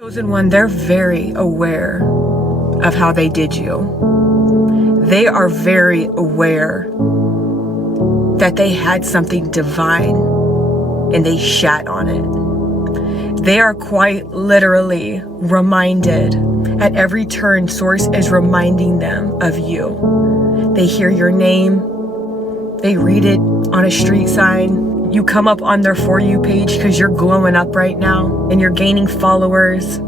Chosen one, they're very aware of how they did you. They are very aware that they had something divine and they shat on it. They are quite literally reminded at every turn. Source is reminding them of you. They hear your name. They read it on a street sign. You come up on their For You page because you're glowing up right now and you're gaining followers.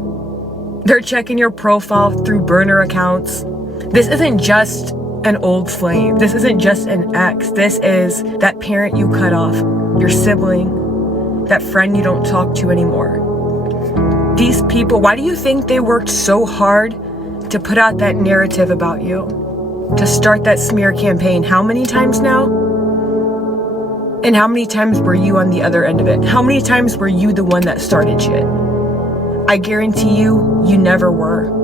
They're checking your profile through burner accounts. This isn't just an old flame. This isn't just an ex. This is that parent you cut off, your sibling, that friend you don't talk to anymore. These people, why do you think they worked so hard to put out that narrative about you? To start that smear campaign? How many times now? And how many times were you on the other end of it? How many times were you the one that started shit? I guarantee you, you never were.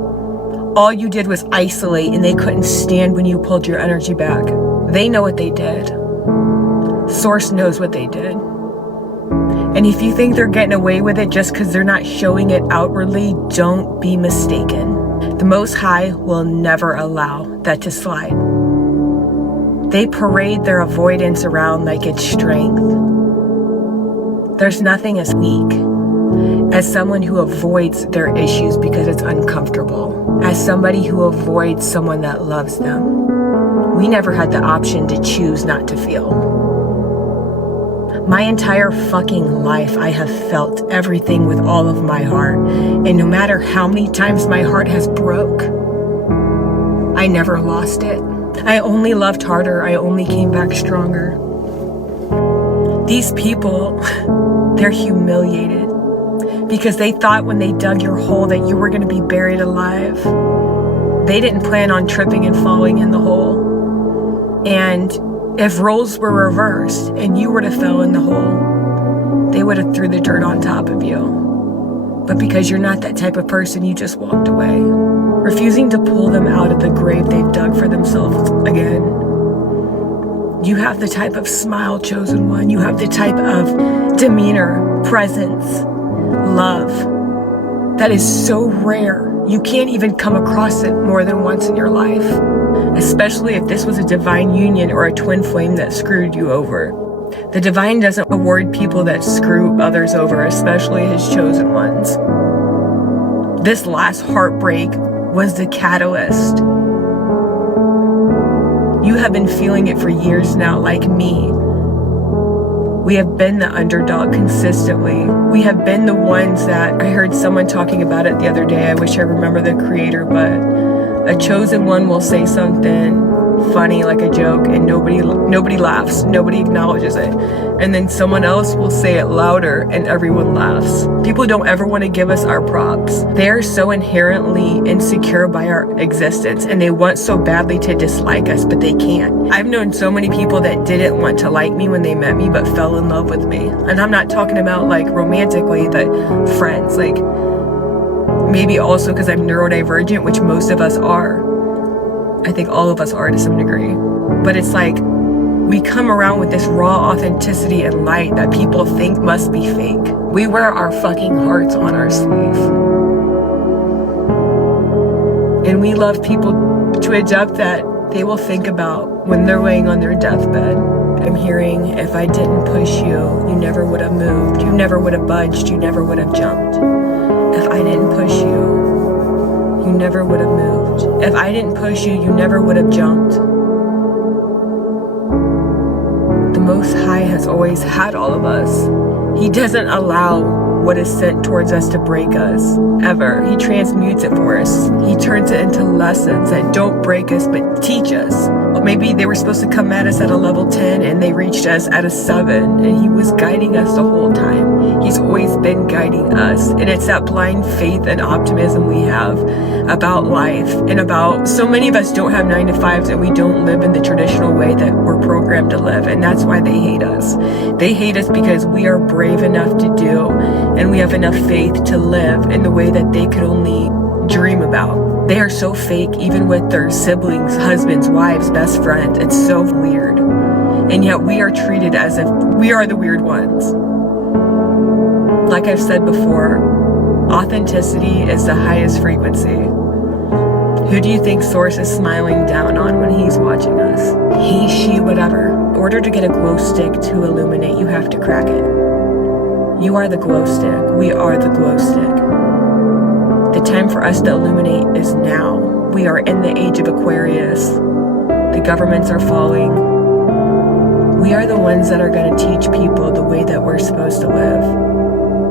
All you did was isolate, and they couldn't stand when you pulled your energy back. They know what they did. Source knows what they did. And if you think they're getting away with it just because they're not showing it outwardly, don't be mistaken. The Most High will never allow that to slide. They parade their avoidance around like it's strength. There's nothing as weak as someone who avoids their issues because it's uncomfortable, as somebody who avoids someone that loves them. We never had the option to choose not to feel. My entire fucking life, I have felt everything with all of my heart. And no matter how many times my heart has broke, I never lost it. I only loved harder. I only came back stronger. These people, they're humiliated because they thought when they dug your hole that you were going to be buried alive. They didn't plan on tripping and falling in the hole. And if roles were reversed and you were to fall in the hole, they would have threw the dirt on top of you. But because you're not that type of person, you just walked away, refusing to pull them out of the grave they've dug for themselves again. You have the type of smile, chosen one. You have the type of demeanor, presence, love that is so rare. You can't even come across it more than once in your life, especially if this was a divine union or a twin flame that screwed you over. The divine doesn't award people that screw others over, especially his chosen ones. This last heartbreak was the catalyst. You have been feeling it for years now, like me. We have been the underdog consistently. We have been the ones that, I heard someone talking about it the other day. I wish I remember the creator, but a chosen one will say something funny like a joke and nobody laughs, nobody acknowledges it, and then someone else will say it louder and everyone laughs. People don't ever want to give us our props. They're so inherently insecure by our existence and they want so badly to dislike us, but they can't. I've known so many people that didn't want to like me when they met me but fell in love with me, and I'm not talking about like romantically, but friends, like maybe also because I'm neurodivergent, which most of us are. I think all of us are to some degree. But it's like we come around with this raw authenticity and light that people think must be fake. We wear our fucking hearts on our sleeve. And we love people to a depth that they will think about when they're laying on their deathbed. I'm hearing, if I didn't push you, you never would have moved. You never would have budged. You never would have jumped. If I didn't push you, you never would have moved. If I didn't push you, you never would have jumped. The Most High has always had all of us. He doesn't allow what is sent towards us to break us, ever. He transmutes it for us. He turns it into lessons that don't break us, but teach us. Maybe they were supposed to come at us at a level 10 and they reached us at a 7, and he was guiding us the whole time. He's always been guiding us, and it's that blind faith and optimism we have about life and about, so many of us don't have 9 to 5s and we don't live in the traditional way that we're programmed to live, and that's why they hate us. They hate us because we are brave enough to do, and we have enough faith to live in the way that they could only dream about. They are so fake, even with their siblings, husbands, wives, best friends. It's so weird. And yet we are treated as if we are the weird ones. Like I've said before, Authenticity is the highest frequency. Who do you think Source is smiling down on when he's watching us? He, she, whatever. In order to get a glow stick to illuminate, you have to crack it. You are the glow stick. We are the glow stick. The time for us to illuminate is now. We are in the age of Aquarius. The governments are falling. We are the ones that are going to teach people the way that we're supposed to live.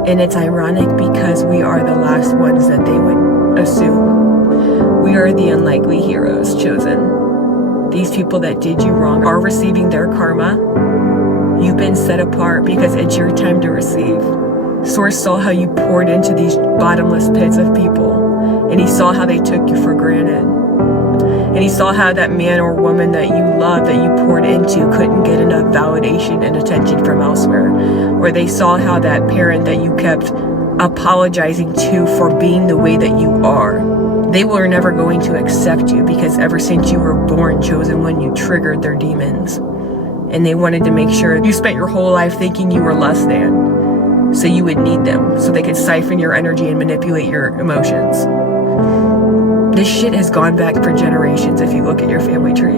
And it's ironic because we are the last ones that they would assume. We are the unlikely heroes chosen. These people that did you wrong are receiving their karma. You've been set apart because it's your time to receive. Source saw how you poured into these bottomless pits of people, and he saw how they took you for granted. And he saw how that man or woman that you loved, that you poured into, couldn't get enough validation and attention from elsewhere. Or they saw how that parent that you kept apologizing to for being the way that you are, they were never going to accept you because ever since you were born, chosen one, you triggered their demons. And they wanted to make sure you spent your whole life thinking you were less than. So you would need them so they could siphon your energy and manipulate your emotions. This shit has gone back for generations if you look at your family tree.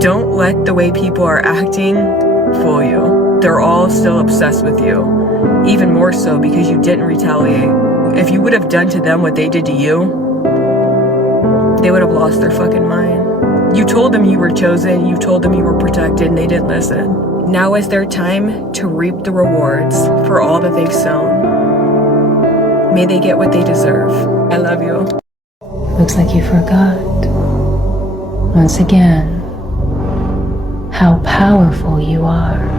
Don't let the way people are acting fool you. They're all still obsessed with you. Even more so because you didn't retaliate. If you would have done to them what they did to you, they would have lost their fucking mind. You told them you were chosen, you told them you were protected, and they didn't listen. Now is their time to reap the rewards for all that they've sown. May they get what they deserve. I love you. Looks like you forgot, once again, how powerful you are.